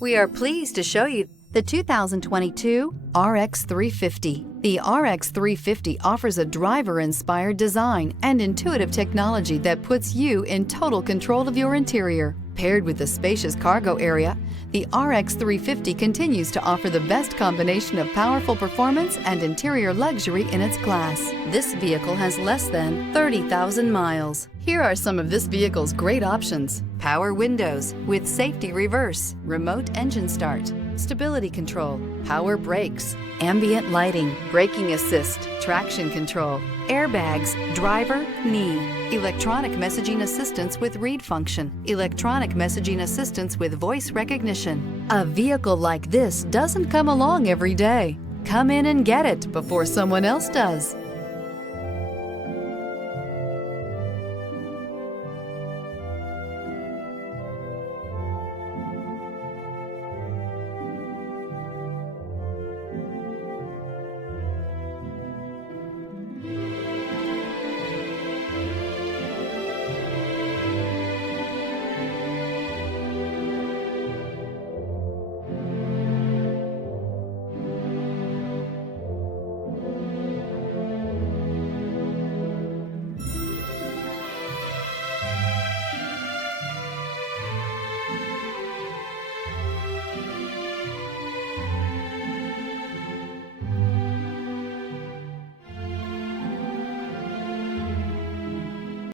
We are pleased to show you the 2022 RX 350. The RX 350 offers a driver-inspired design and intuitive technology that puts you in total control of your interior. Paired with a spacious cargo area, the RX 350 continues to offer the best combination of powerful performance and interior luxury in its class. This vehicle has less than 30,000 miles. Here are some of this vehicle's great options: power windows with safety reverse, remote engine start, stability control, power brakes, ambient lighting, braking assist, traction control, airbags, driver, knee, electronic messaging assistance with read function, electronic messaging assistance with voice recognition. A vehicle like this doesn't come along every day. Come in and get it before someone else does.